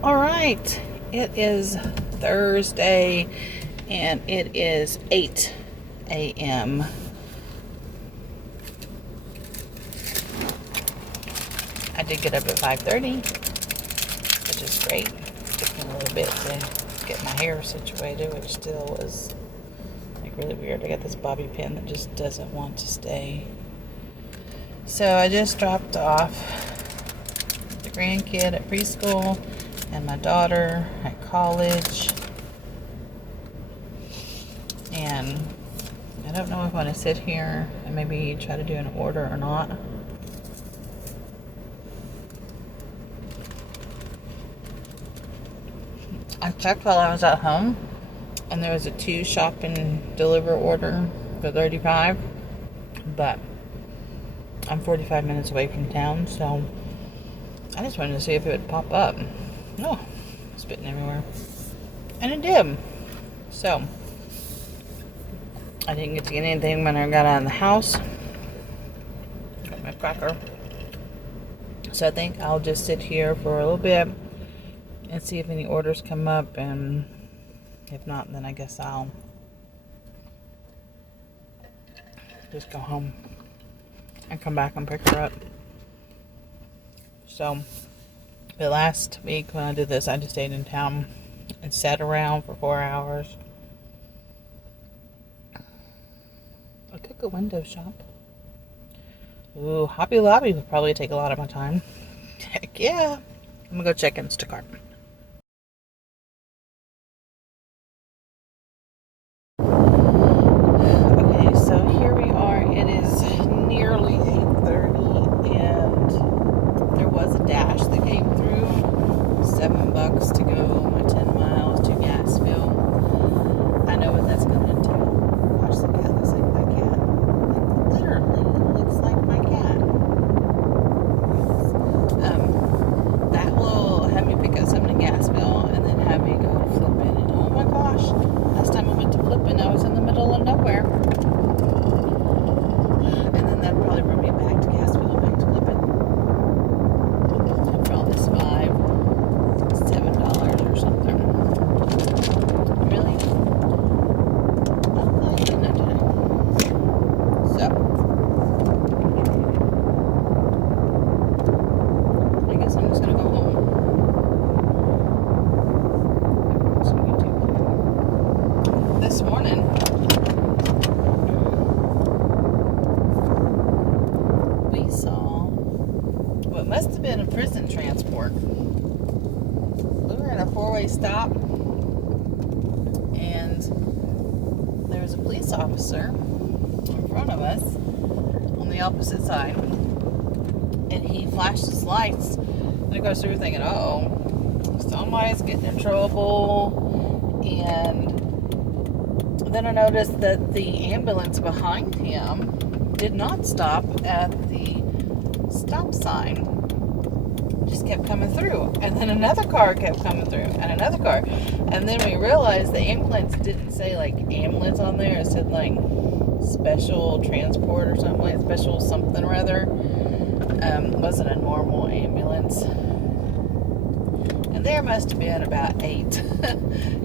All right, it is Thursday and it is 8 a.m. I did get up at 5:30, which is great. Took me a little bit to get my hair situated, which still was like really weird. I got this bobby pin that just doesn't want to stay. So I just dropped off the grandkid at preschool and my daughter at college. And I don't know if I want to sit here and maybe try to do an order or not. I checked while I was at home and there was a 2 shop and deliver order for $35, but I'm 45 minutes away from town, so I just wanted to see if it would pop up. No, spitting everywhere. And it did. So I didn't get to get anything when I got out of the house. Got my cracker. So I think I'll just sit here for a little bit and see if any orders come up, and if not, then I guess I'll just go home and come back and pick her up. So the last week when I did this, I just stayed in town and sat around for 4 hours. I could go window shop. Ooh, Hobby Lobby would probably take a lot of my time. Heck yeah. I'm gonna go check Instacart. Okay, so here we are. It is nearly 8:30 and there was a dash that came through. $7 to go my 10 miles to Gassville. I know what that's gonna entail. Watch the cat. Looks like my cat. Like, literally, it looks like my cat. That will have me pick up something in Gassville and then have me go to Flippin'. And oh my gosh, last time I went to Flippin', I was in the middle of nowhere. And then that'll probably bring me back to Gassville, back to Flippin'. For all this $7 or something. Really? I didn't know today. So I guess I'm just gonna go home. Some YouTube. This morning, we saw what must have been a prison transport. We were at a 4-way stop, and there was a police officer in front of us on the opposite side, and he flashed his lights. And of course, we were thinking, uh-oh, somebody's getting in trouble. And then I noticed that the ambulance behind him did not stop at the stop sign. Just kept coming through, and then another car kept coming through, and another car, and then we realized the ambulance didn't say like ambulance on there. It said like special transport or something, like special something or other. It wasn't a normal ambulance. And there must have been about 8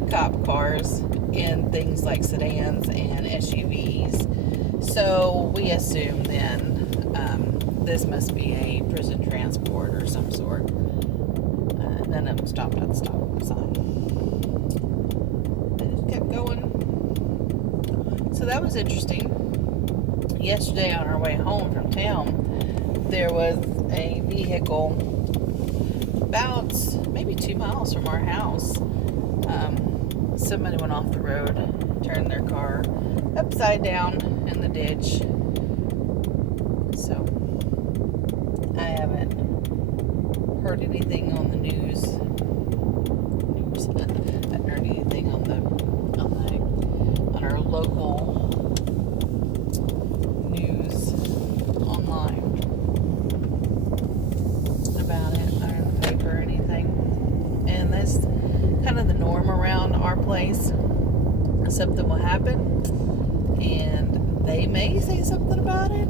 cop cars in things like sedans and SUVs. So we assume then this must be a prison transport or some sort. None of them stopped at the stop sign. They just kept going. So that was interesting. Yesterday on our way home from town, there was a vehicle about maybe 2 miles from our house. Somebody went off the road, turned their car upside down in the ditch. So I haven't heard anything on the news. I haven't heard anything on our local news online about it, or in the paper or anything. And that's kind of the norm around our place. Something will happen and they may say something about it,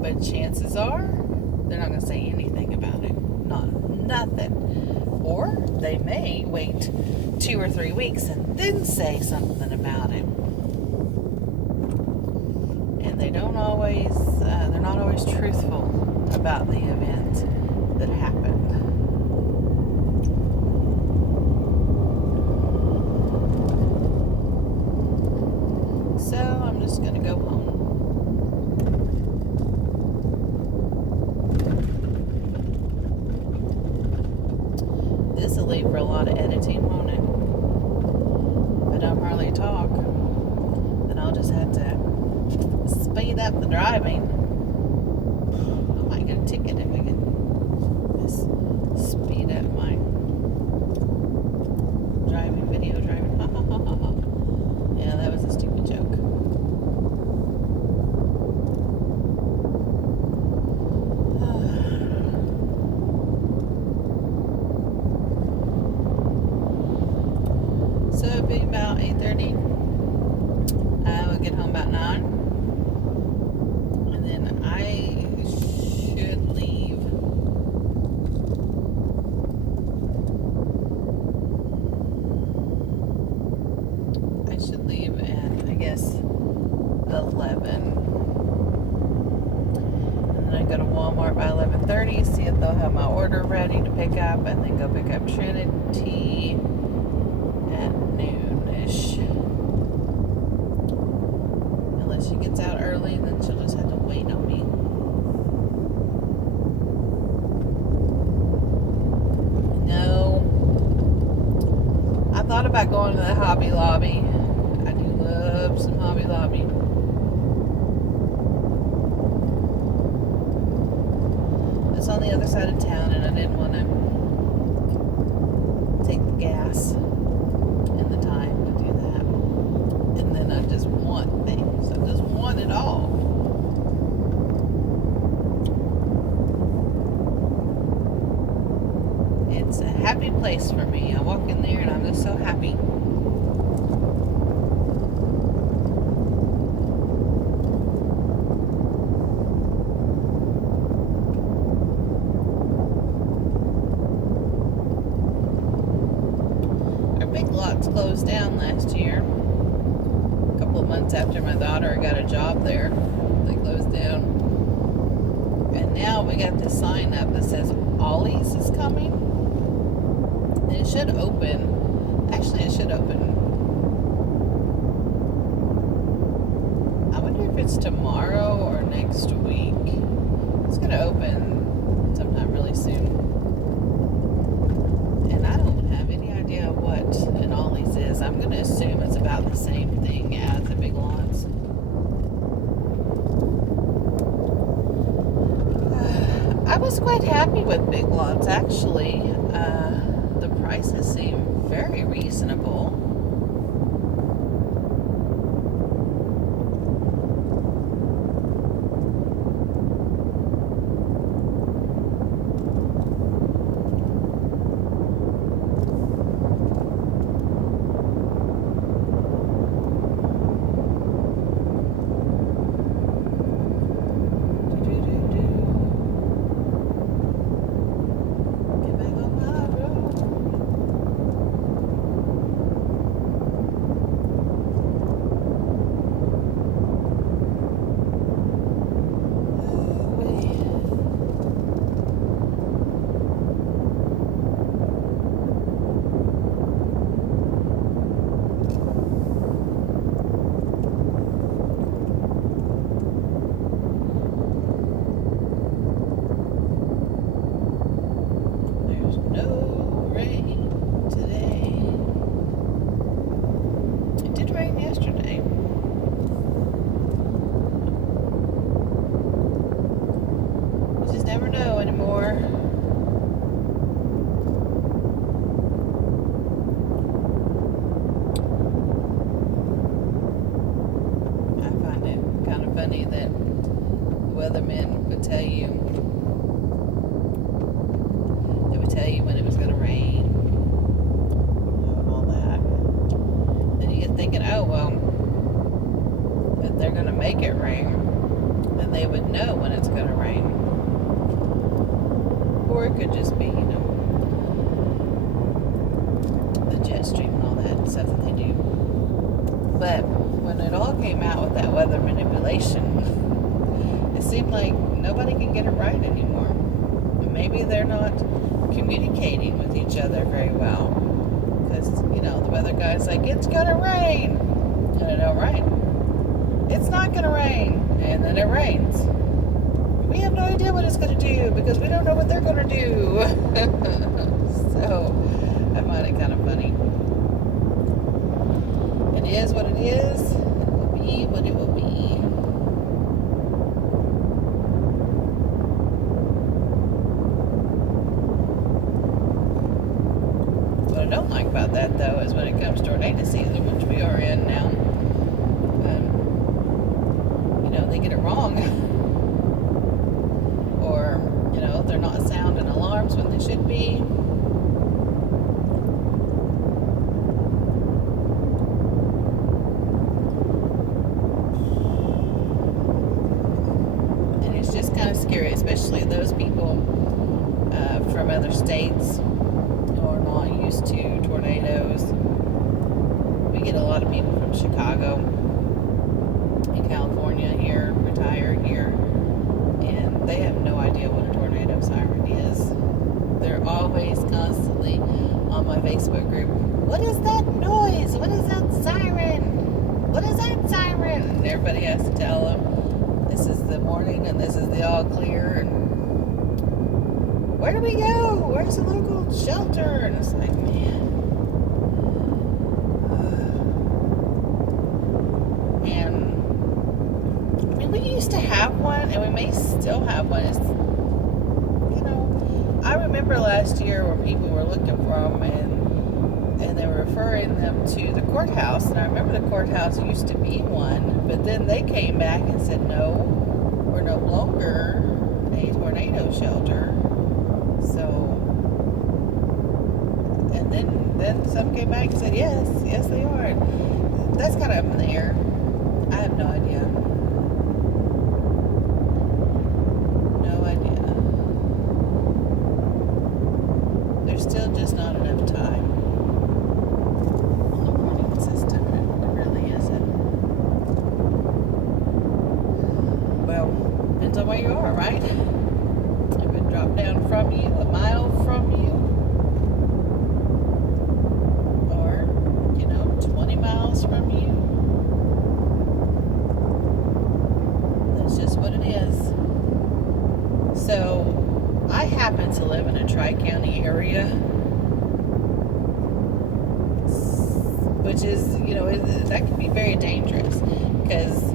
but chances are they're not going to say anything about it. Nothing. Or they may wait 2 or 3 weeks and then say something about it. And they don't always, they're not always truthful about the event that happened. So I'm just going to go home. This will leave for a lot of editing, won't it? If I don't hardly talk, then I'll just have to speed up the driving. I might get a ticket if I can just speed up my video driving. Yeah, that was a stupid joke. So it'll be about 8:30. We'll get home about 9. And then I should leave. I should leave at, I guess, 11. And then I go to Walmart by 11:30, see if they'll have my order ready to pick up, and then go pick up Trinity at noon-ish. Unless she gets out early, then she'll just have to wait on me. No. I thought about going to the Hobby Lobby. I do love some Hobby Lobby. It's on the other side of town, and I didn't want to take the gas and the time to do that. And then I just want things. I just want it all. It's a happy place for me. I walk in there and I'm just so happy. Big Lots closed down last year. A couple of months after my daughter got a job there, they closed down. And now we got this sign up that says Ollie's is coming. And it should open. Actually, it should open. I wonder if it's tomorrow or next week. It's going to open sometime really soon. And I don't have any idea what an Ollie's is. I'm going to assume it's about the same thing as the Big Lots. I was quite happy with Big Lots, actually. The prices seem very reasonable. funny that weathermen would tell you, they would tell you when it was going to rain, and all that. Then you get thinking, oh, well, if they're going to make it rain, then they would know when it's going to rain. Or it could just be, population. It seemed like nobody can get it right anymore. Maybe they're not communicating with each other very well. Because, you know, the weather guy's like, it's gonna rain. And it don't rain. It's not gonna rain. And then it rains. We have no idea what it's gonna do because we don't know what they're gonna do. So, I find it kind of funny. It is what it is. It will be what it will be. What I don't like about that, though, is when it comes tornado season, which we are in now, you know, they get it wrong. Or, you know, they're not sounding alarms when they should be. And it's just kind of scary, especially those people from other states who are not used to tornadoes. We get a lot of people from Chicago and California here, retired here, and they have no idea what a tornado siren is. They're always constantly on my Facebook group, what is that noise? What is that siren? What is that siren? And everybody has to tell them, this is the warning and this is the all clear, and where do we go? Where's the local shelter? And it's like, man. And I mean, we used to have one, and we may still have one. It's, you know, I remember last year where people were looking for them, and they were referring them to the courthouse. And I remember the courthouse used to be one, but then they came back and said, no, we're no longer a tornado shelter. So, and then some came back and said, yes, they are. That's kind of up in the air. I have no idea. No idea. There's still just not enough time on the warning system. It really isn't. Well, depends on where you are, right? If it dropped down from you, a mile from you, or, you know, 20 miles from you, that's just what it is. So, I happen to live in a Tri-County area, which is, you know, that can be very dangerous, because,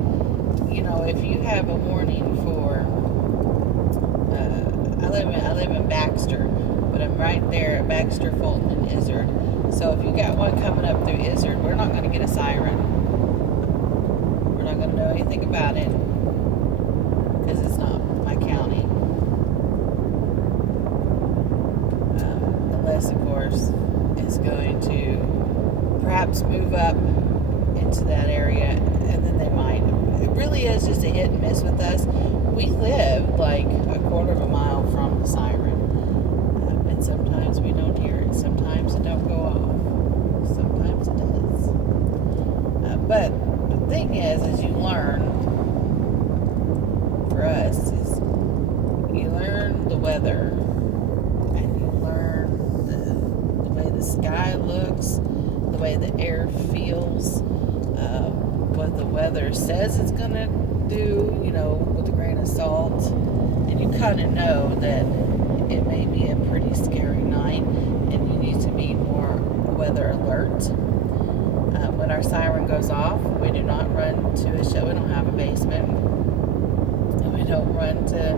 you know, if you have a warning for, I live in Baxter, but I'm right there at Baxter, Fulton, and Izzard. So if you got one coming up through Izzard, we're not going to get a siren. We're not going to know anything about it because it's not my county. Unless, of course, it's going to perhaps move up into that area, and then they might. It really is just a hit and miss with us. We live like a quarter of a mile from the siren, and sometimes we don't hear it. Sometimes it don't go off. Sometimes it does. But the thing is you learn. For us, is you learn the weather, and you learn the way the sky looks, the way the air feels, what the weather says it's gonna do, you know, with a grain of salt, and you kind of know that it may be a pretty scary night, and you need to be more weather alert. When our siren goes off, we do not run to a show. We don't have a basement, and we don't run to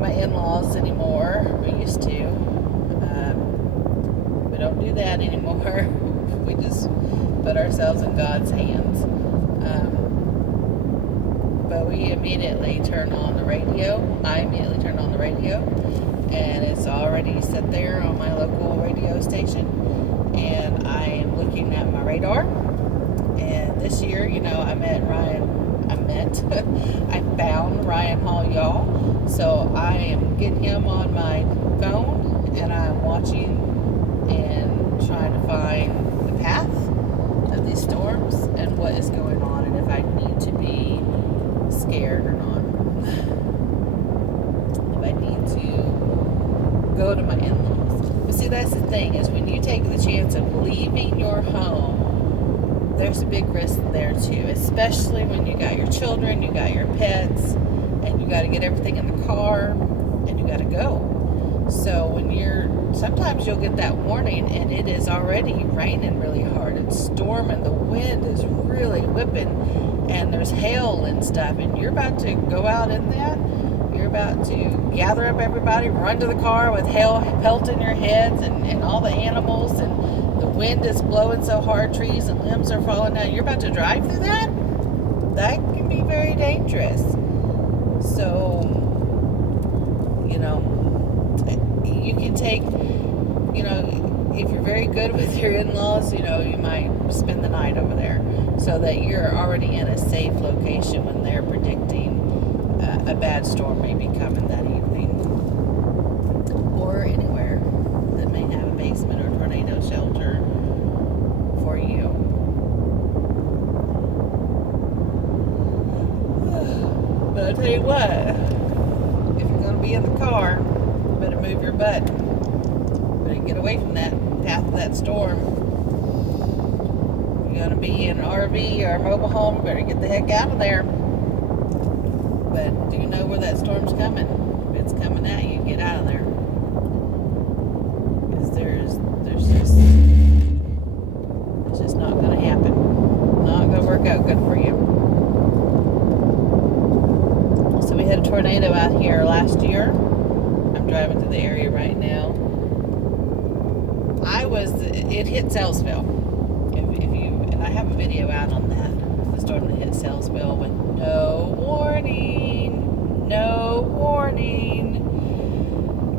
my in-laws anymore. We used to. We don't do that anymore. We just put ourselves in God's hands. But we immediately turn on the radio. I immediately turn on the radio, and it's already set there on my local radio station, and I am looking at my radar. And this year, you know, I found Ryan Hall, y'all. So I am getting him on my phone, and I'm watching and trying to find the path of these storms and what is going on, and if I need to be scared or not. If I need to go to my in-laws. But see, that's the thing, is when you take the chance of leaving your home, there's a big risk there too, especially when you got your children, you got your pets, and you got to get everything in the car, and you got to go. So sometimes you'll get that warning, and it is already raining really hard. It's storming, the wind is really whipping, and there's hail and stuff, and you're about to go out in that. You're about to gather up everybody, run to the car with hail pelting your heads, and all the animals, and the wind is blowing so hard, trees and limbs are falling down. You're about to drive through that? That can be very dangerous. So, you can take, if you're very good with your in-laws, you might spend the night over there so that you're already in a safe location when they're predicting a bad storm may be coming that evening. Or anywhere that may have a basement or tornado shelter for you. But I'll tell you what, if you're going to be in the car, you better move your butt. Better get away from that path of that storm. If you're going to be in an RV or a mobile home, you better get the heck out of there. But do you know where that storm's coming? If it's coming at you, get out of there. Because it's just not going to happen. Not going to work out good for you. So we had a tornado out here last year. I'm driving to the area right now. It hit Salesville. And I have a video out on that. The storm that hit Salesville with no warning.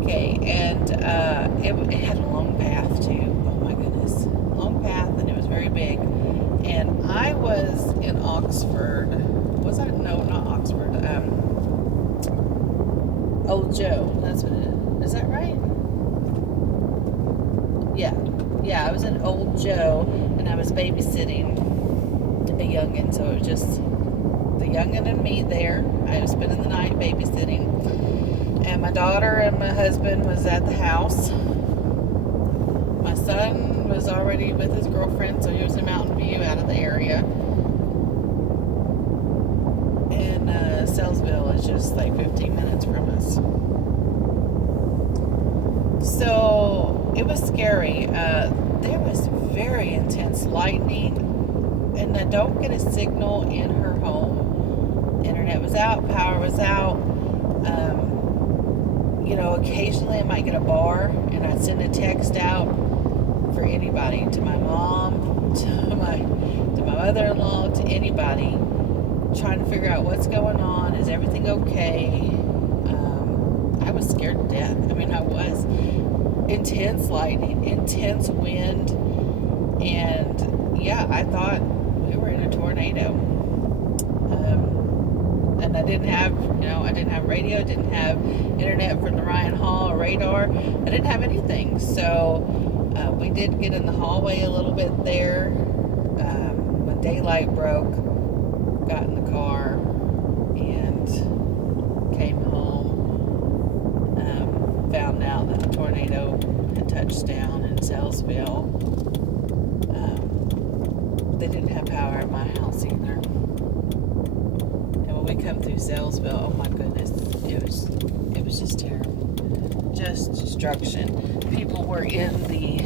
Okay, and it had a long path too. Oh my goodness. Long path, and it was very big. And I was in Oxford. Was I? No, not Oxford. Old Joe. That's what it is. Is that right? Yeah, I was in Old Joe, and I was babysitting a youngin', so it was just the youngin' and me there. I was spending the night babysitting, and my daughter and my husband was at the house. My son was already with his girlfriend, so he was in Mountain View, out of the area. And Salesville is just like 15 minutes from us. So it was scary. There was very intense lightning, and I don't get a signal in her home. Internet was out, power was out. Occasionally I might get a bar, and I'd send a text out for anybody, to my mom, to my mother-in-law, to anybody, trying to figure out what's going on. Is everything okay? I was scared to death. I was. Intense lightning, intense wind, and yeah, I thought we were in a tornado. And I didn't have radio, didn't have internet from the Ryan Hall or radar. I didn't have anything. So we did get in the hallway a little bit there. When daylight broke, got in the car and came home. Found out that the tornado had touched down in Salesville. They didn't have power at my house either. And when we come through Salesville, oh my goodness, it was just terrible. Just destruction. People were in the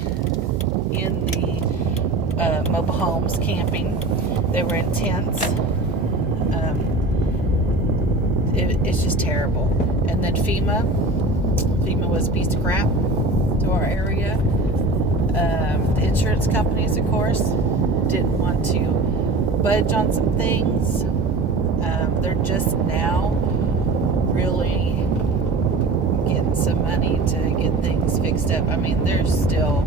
mobile homes camping. They were in tents. It's just terrible. And then FEMA was a piece of crap to our area. The insurance companies, of course, didn't want to budge on some things. They're just now really getting some money to get things fixed up. There's still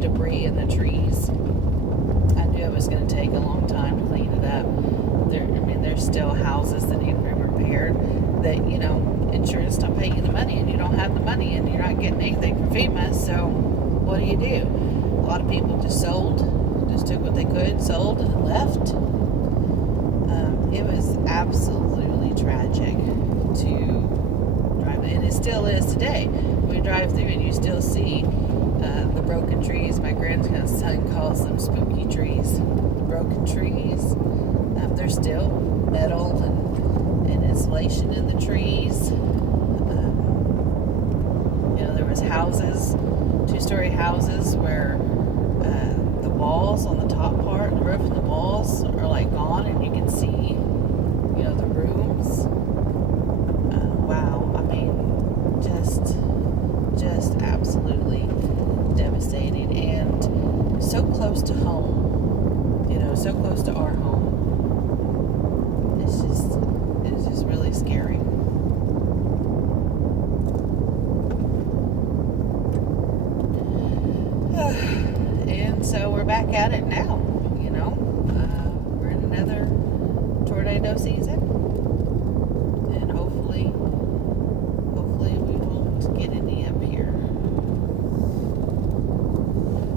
debris in the trees. I knew it was going to take a long time to clean it up. There's still houses that need to be repaired that, insurance don't pay you the money, and you don't have the money, and you're not getting anything from FEMA, so what do? A lot of people just took what they could, sold, and left. It was absolutely tragic to drive, and it still is today. We drive through and you still see the broken trees. My grandson calls them spooky trees. The broken trees. There's still metal and insulation in the trees. There was houses, 2-story houses where the walls on the top part, the roof and the walls are like gone, and you can see, the rooms. Wow, I mean, just absolutely devastating, and so close to home. So close to our home. It's just really scary. And so we're back at it now. We're in another tornado season, and hopefully we won't get any up here.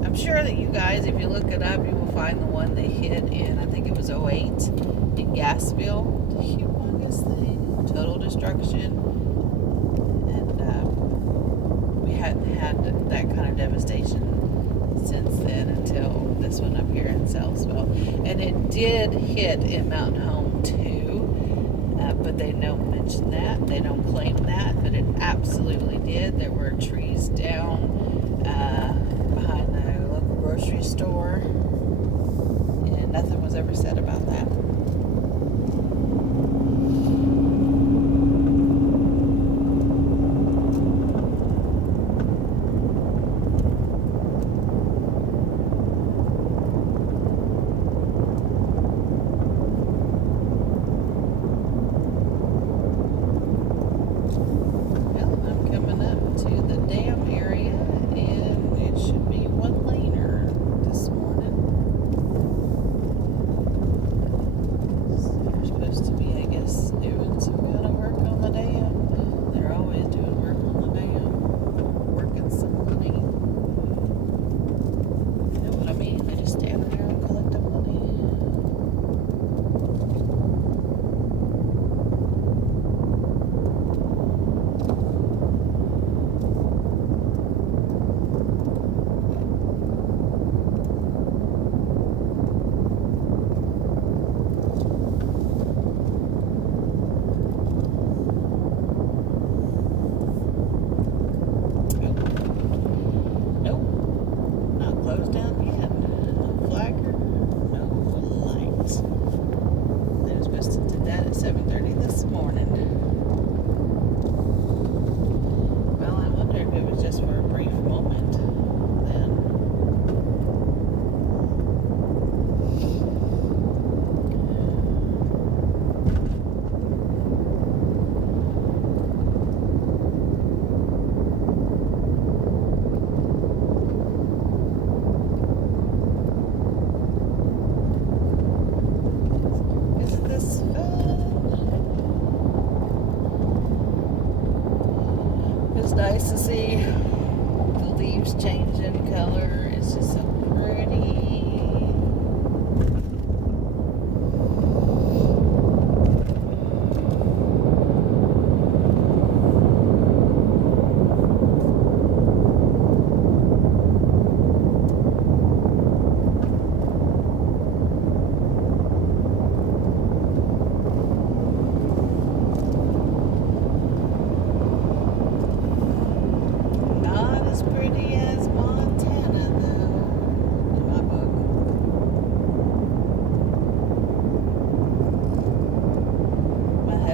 I'm sure that you guys, if you look it up, you will find the one they hit in, I think it was 2008 in Gassville. Humongous thing, total destruction, and we hadn't had that kind of devastation since then until this one up here in Sellersville. And it did hit in Mountain Home too, but they don't mention that, they don't claim that, but it absolutely did. There were trees down behind the local grocery store, and nothing was ever said about that. Nice to see the leaves change in color. It's just so pretty.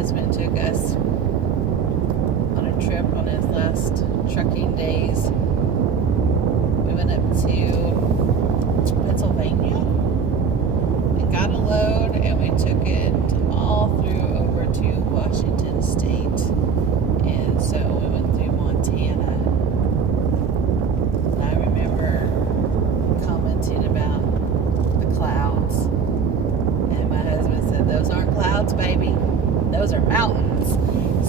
Husband took us on a trip on his last trucking days. We went up to Pennsylvania and got a load, and we took it all through over to Washington State, and so we went through Montana. And I remember commenting about the clouds, and my husband said, "Those aren't clouds, baby. Those are mountains."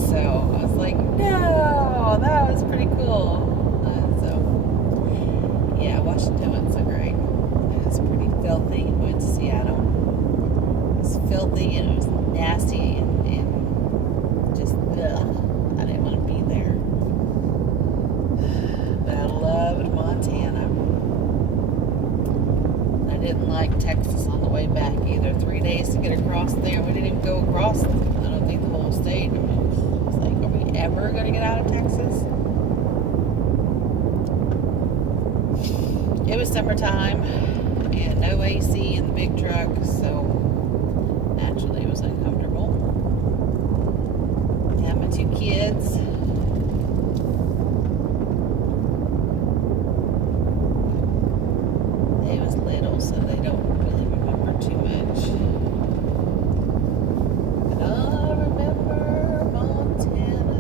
So I was like, no, that was pretty cool. So yeah, Washington wasn't so great. It was pretty filthy. We went to Seattle. It was filthy and it was nasty, and like Texas on the way back either. 3 days to get across there. We didn't even go across, I don't think, the whole state. I mean, it's like, are we ever going to get out of Texas? It was summertime and no AC in the big truck, so naturally it was uncomfortable. I have my 2 kids. They was little, so they don't really remember too much. But I remember Montana.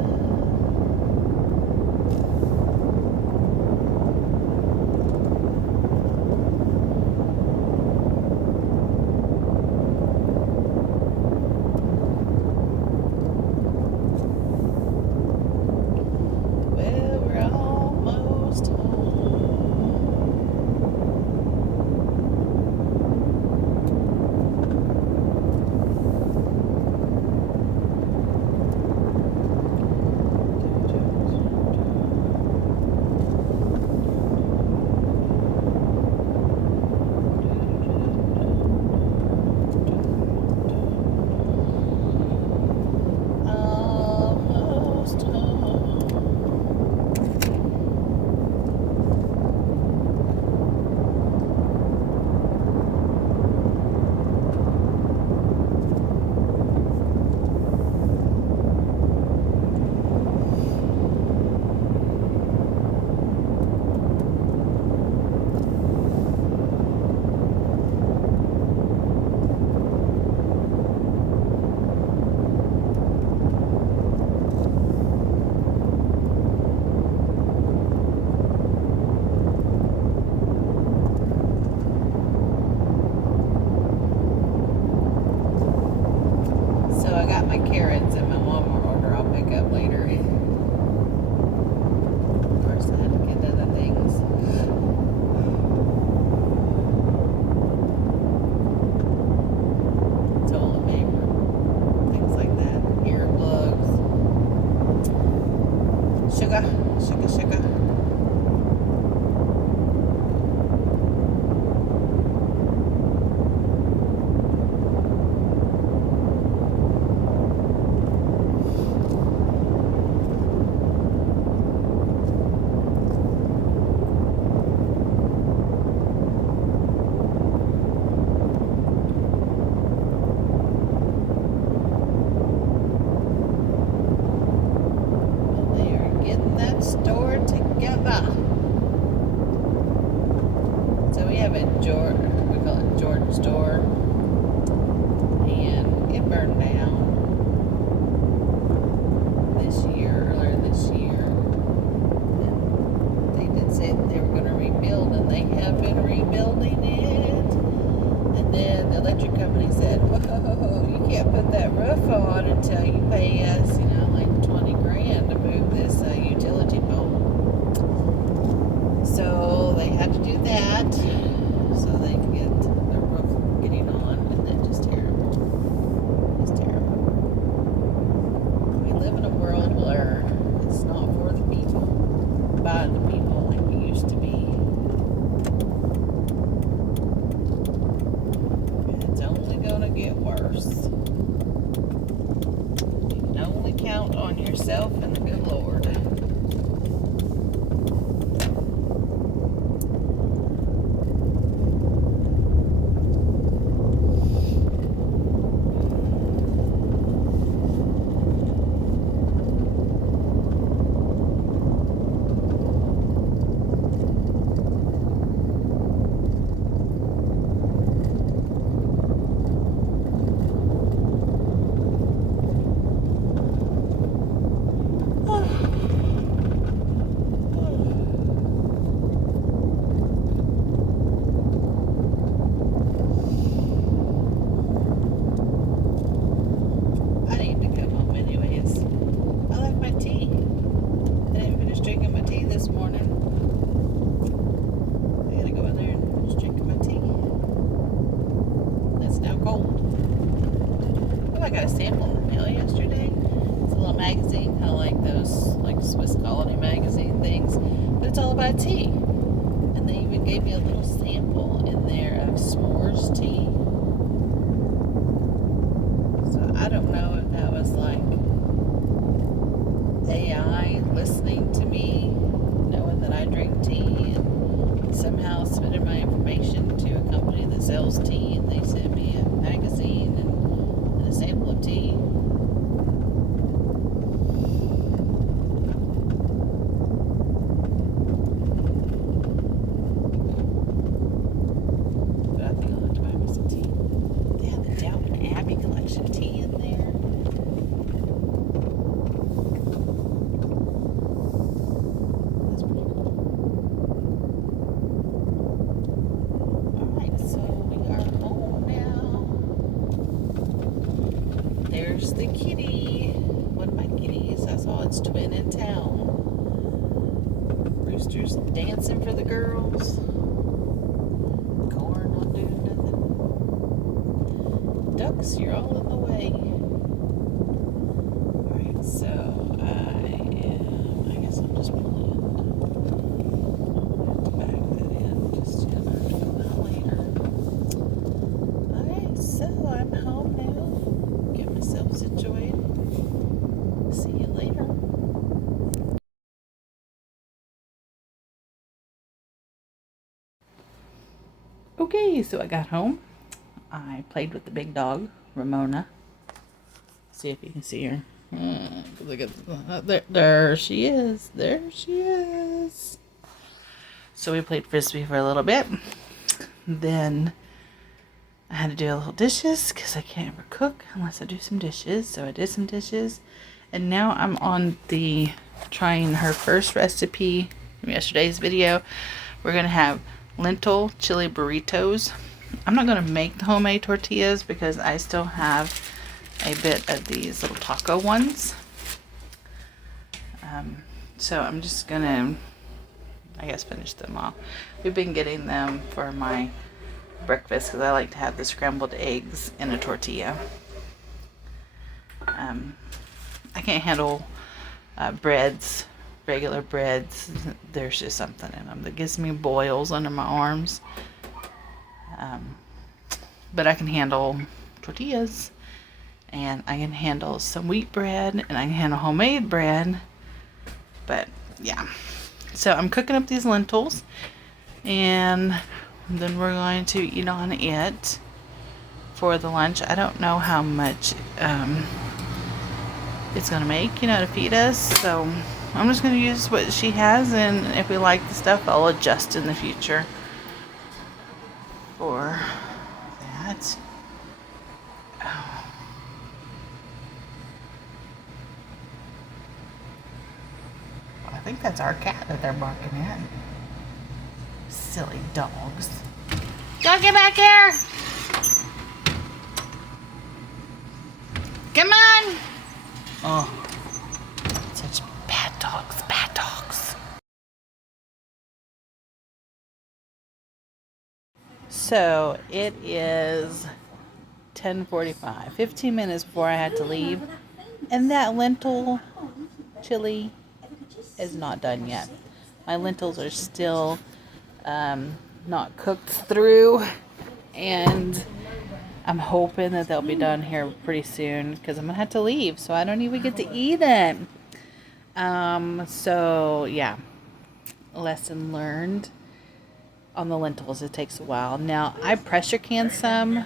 Well, we're almost home. Almost home. So I got my carrots in my Walmart order. I'll pick up later. Of course, I had to get other things. Toilet paper, things like that. Earplugs, sugar. They are getting that store together. So we have a George, we call it George store, and it burned down earlier this year. And they did say that they were going to rebuild, and they have been rebuilding it. And then the electric company said, whoa, you can't put that roof on until you pay us, like 20 grand to move this utility pole. So they had to do that so they can get the roof getting on, and that's just terrible. It's terrible. We live in a world where it's not for the people, by the people like we used to be. And it's only gonna get worse. You can only count on yourself and the good Lord. got a sample in the mail yesterday. It's a little magazine, kind of like those like Swiss Colony magazine things, but it's all about tea. And they even gave me a little sample in there of s'mores tea. So I don't know if that was like AI listening to me, knowing that I drink tea, and somehow submitted my information to a company that sells tea, and they sent me a magazine and a sample of tea. But I think I'll have to buy me some tea. They have the Downton Abbey collection tea in there. That's pretty cool. Alright, so we are home now. There's the kitty. One of my kitties. I saw its twin in town. Rooster's dancing for the girls. Corn not doing nothing. Ducks, you're all in the way. Alright, so I guess I'm just pulling. I'll have to back that in just yet. I'll have to fill that later. Alright, so I'm home now. Get myself situated. See you later. Okay, so I got home. I played with the big dog, Ramona. See if you can see her. Look at there she is. There she is. So we played frisbee for a little bit. Then I had to do a little dishes because I can't ever cook unless I do some dishes. So I did some dishes. And now I'm on the trying her first recipe from yesterday's video. We're going to have lentil chili burritos. I'm not going to make the homemade tortillas because I still have a bit of these little taco ones. So I'm just going to, I guess, finish them off. We've been getting them for my breakfast because I like to have the scrambled eggs in a tortilla. I can't handle breads, regular breads. There's just something in them that gives me boils under my arms. But I can handle tortillas, and I can handle some wheat bread, and I can handle homemade bread. But yeah, so I'm cooking up these lentils, and then we're going to eat on it for the lunch. I don't know how much it's gonna make, to feed us, so I'm just gonna use what she has, and if we like the stuff, I'll adjust in the future for that. Oh. I think that's our cat that they're barking at. Silly dogs. Don't get back here! Come on! Oh, such bad dogs, bad dogs. So it is 10:45, 15 minutes before I had to leave, and that lentil chili is not done yet. My lentils are still not cooked through, and I'm hoping that they'll be done here pretty soon because I'm gonna have to leave, so I don't even get to eat it. So yeah, lesson learned on the lentils. It takes a while. Now I pressure canned some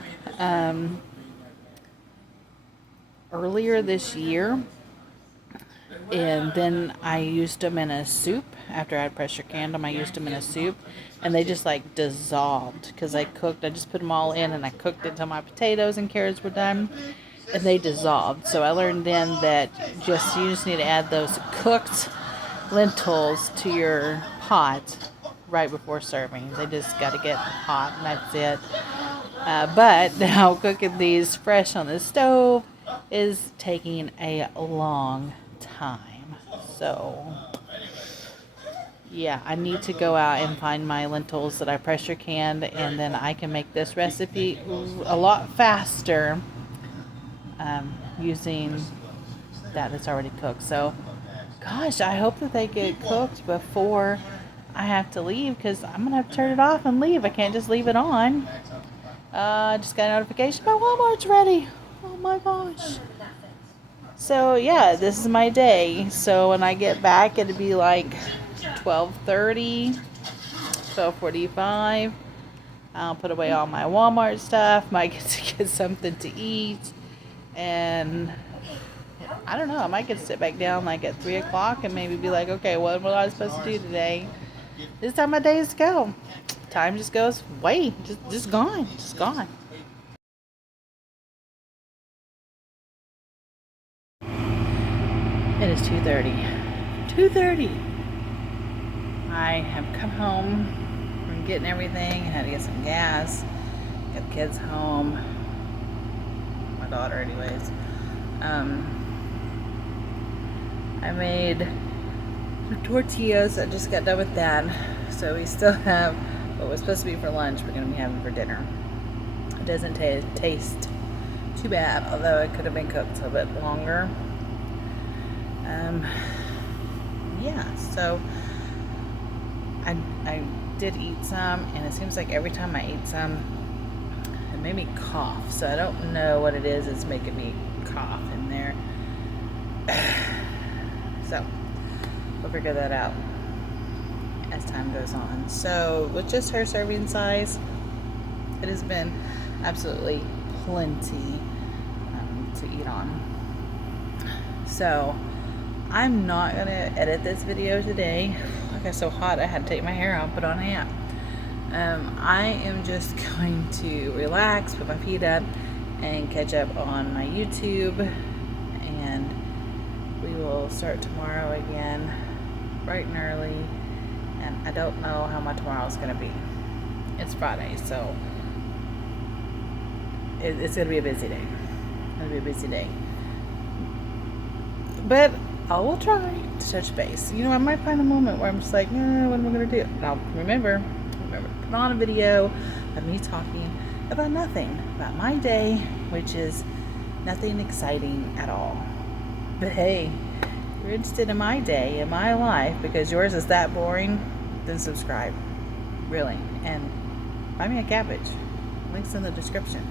earlier this year, and then I used them in a soup. After I had pressure canned them, I used them in a soup, and they just like dissolved because I just put them all in, and I cooked it until my potatoes and carrots were done, and they dissolved. So I learned then that you just need to add those cooked lentils to your pot right before serving. They just got to get hot, and that's it. But now cooking these fresh on the stove is taking a long time. So yeah, I need to go out and find my lentils that I pressure canned, and then I can make this recipe a lot faster using that that's already cooked. So gosh, I hope that they get cooked before I have to leave, because I'm gonna have to turn it off and leave. I can't just leave it on. Just got a notification my Walmart's ready. Oh my gosh. So yeah, this is my day. So when I get back, it'll be like 12:30, 12:45. I'll put away all my Walmart stuff. Might get to get something to eat. And I don't know, I might get to sit back down like at 3 o'clock and maybe be like, okay, what was I supposed to do today? This is how my days go. Time just goes way, just gone. It is 2:30. 2:30. I have come home from getting everything. I had to get some gas. Got the kids home. My daughter, anyways. I made the tortillas. I just got done with that. So we still have what was supposed to be for lunch. We're going to be having for dinner. It doesn't taste too bad, although it could have been cooked a bit longer. Yeah, so I did eat some, and it seems like every time I eat some, it made me cough. So I don't know what it is that's making me cough in there. So we'll figure that out as time goes on. So with just her serving size, it has been absolutely plenty to eat on. So I'm not going to edit this video today. I got so hot I had to take my hair out, put on a hat. I am just going to relax, put my feet up, and catch up on my YouTube. And we will start tomorrow again, bright and early. And I don't know how my tomorrow's going to be. It's Friday, so it's going to be a busy day. It's going to be a busy day. But I will try to touch base. You know, I might find a moment where I'm just like, what am I going to do? And I'll remember to put on a video of me talking about nothing, about my day, which is nothing exciting at all. But hey, if you're interested in my day, in my life, because yours is that boring, then subscribe. Really. And buy me a cabbage. Links in the description.